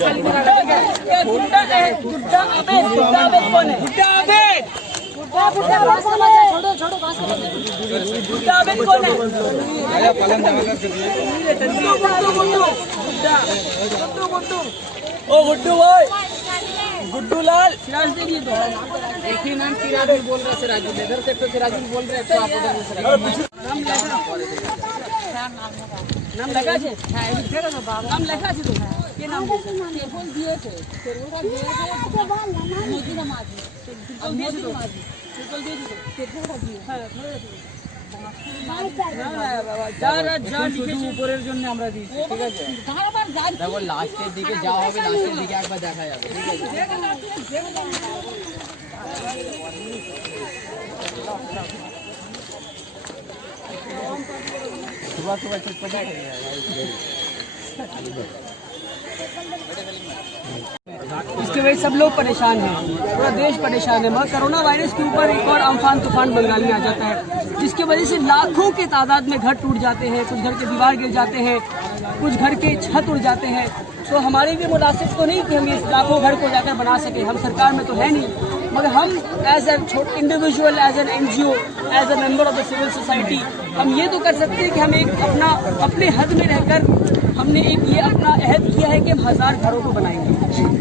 गुड्डा आबेद कौन है? गुड्डा आबेद गुड्डा आबेद कौन है? ओ गुड्डू भाई, गुड्डू लाल सिराज देखिए तो एक ही नाम सिराज बोल रहे सिराजुल, इधर से तो सिराजुल बोल रहे तो आप उधर से नाम लगा छे। नाम लगा छे तो के नाम टेबल दिए थे, टेबल का दिए थे मोदी का माजी, टेबल दिए थे टेबल दिए थे टेबल का दिए हां উপরের জন্য আমরা দিয়েছি। ঠিক আছে দেখো লাস্টের দিকে যা হবে লাস্টের দিকে একবার দেখা যাবে। ঠিক আছে सुबह सुबह चुप पटा इसकी वजह से सब लोग परेशान हैं, पूरा देश परेशान है। मगर कोरोना वायरस के ऊपर एक और अम्फान तूफान बंगाल में आ जाता है, जिसकी वजह से लाखों के तादाद में घर टूट जाते हैं, कुछ घर के दीवार गिर जाते हैं, कुछ घर के छत उड़ जाते हैं। तो हमारे लिए मुनासिब तो नहीं कि हम इस लाखों घर को जाकर बना सकें, हम सरकार में तो है नहीं, मगर हम as a individual, as an NGO, as a member of the civil society हम ये तो कर सकते हैं कि हम एक अपने हद में रहकर हमने एक ये अपना अहद किया है कि हम 1000 घरों को बनाएंगे।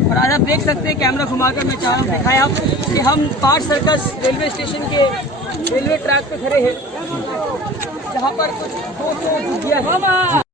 और आज आप देख सकते हैं, कैमरा घुमाकर मैं चाह रहा हूँ दिखाएं आप कि हम पार्ट सर्कस रेलवे स्टेशन के रेलवे ट्रैक पे खड़े हैं, जहाँ पर कुछ 200 झुग्गियाँ हैं।